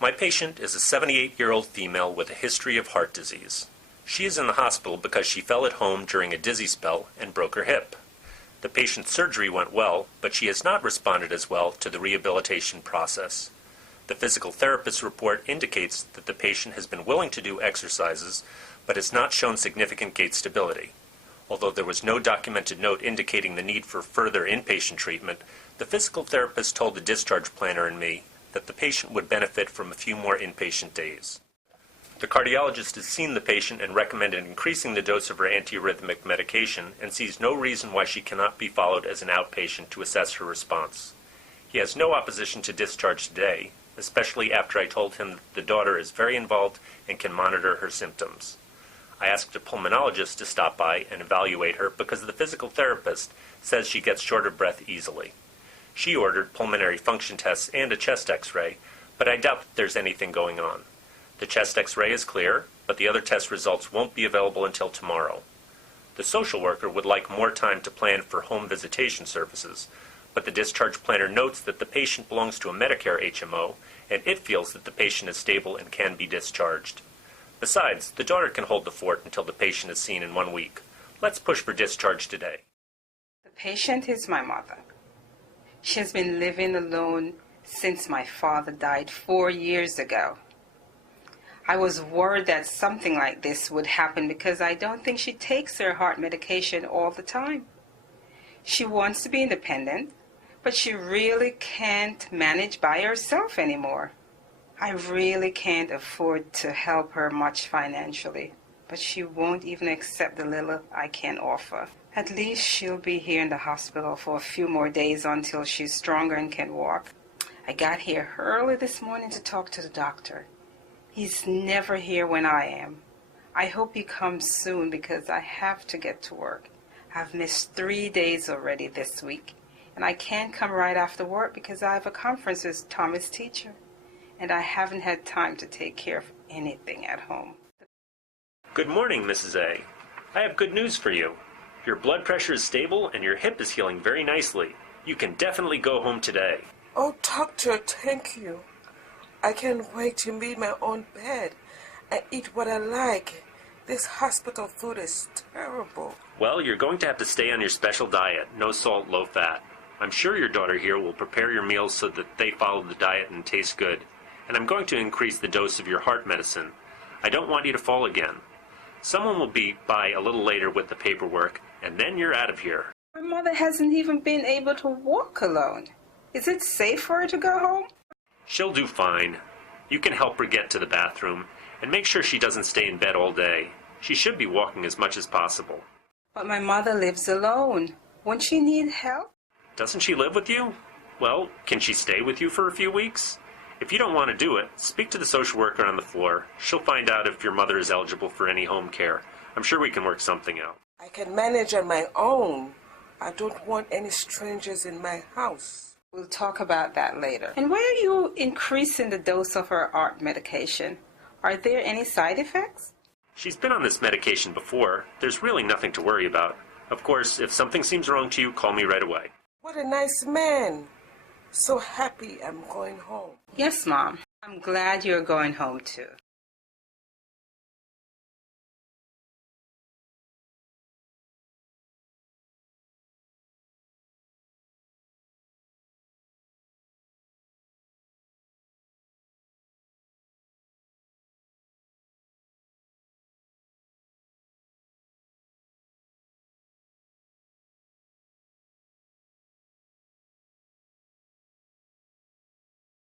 My patient is a 78-year-old female with a history of heart disease. She is in the hospital because she fell at home during a dizzy spell and broke her hip. The patient's surgery went well, but she has not responded as well to the rehabilitation process. The physical therapist's report indicates that the patient has been willing to do exercises, but has not shown significant gait stability. Although there was no documented note indicating the need for further inpatient treatment, the physical therapist told the discharge planner and me that the patient would benefit from a few more inpatient days. The cardiologist has seen the patient and recommended increasing the dose of her antiarrhythmic medication and sees no reason why she cannot be followed as an outpatient to assess her response. He has no opposition to discharge today, especially after I told him that the daughter is very involved and can monitor her symptoms. I asked a pulmonologist to stop by and evaluate her because the physical therapist says she gets short of breath easily. She ordered pulmonary function tests and a chest x-ray, but I doubt that there's anything going on. The chest x-ray is clear, but the other test results won't be available until tomorrow. The social worker would like more time to plan for home visitation services, but the discharge planner notes that the patient belongs to a Medicare HMO, and it feels that the patient is stable and can be discharged. Besides, the daughter can hold the fort until the patient is seen in 1 week. Let's push for discharge today. The patient is my mother. She has been living alone since my father died 4 years ago. I was worried that something like this would happen because I don't think she takes her heart medication all the time. She wants to be independent, but she really can't manage by herself anymore. I really can't afford to help her much financially, but she won't even accept the little I can offer. At least she'll be here in the hospital for a few more days until she's stronger and can walk. I got here early this morning to talk to the doctor. He's never here when I am. I hope he comes soon because I have to get to work. I've missed 3 days already this week, and I can't come right after work because I have a conference with Thomas' teacher, and I haven't had time to take care of anything at home. Good morning, Mrs. A. I have good news for you. Your blood pressure is stable and your hip is healing very nicely. You can definitely go home today. Oh, doctor, thank you. I can't wait to meet my own bed and eat what I like. This hospital food is terrible. Well, you're going to have to stay on your special diet, no salt, low fat. I'm sure your daughter here will prepare your meals so that they follow the diet and taste good. And I'm going to increase the dose of your heart medicine. I don't want you to fall again. Someone will be by a little later with the paperwork, and then you're out of here. My mother hasn't even been able to walk alone. Is it safe for her to go home? She'll do fine. You can help her get to the bathroom, and make sure she doesn't stay in bed all day. She should be walking as much as possible. But my mother lives alone. Won't she need help? Doesn't she live with you? Well, can she stay with you for a few weeks? If you don't want to do it, speak to the social worker on the floor. She'll find out if your mother is eligible for any home care. I'm sure we can work something out. I can manage on my own. I don't want any strangers in my house. We'll talk about that later. And why are you increasing the dose of her heart medication? Are there any side effects? She's been on this medication before. There's really nothing to worry about. Of course, if something seems wrong to you, call me right away. What a nice man. So happy I'm going home. Yes, Mom. I'm glad you're going home too.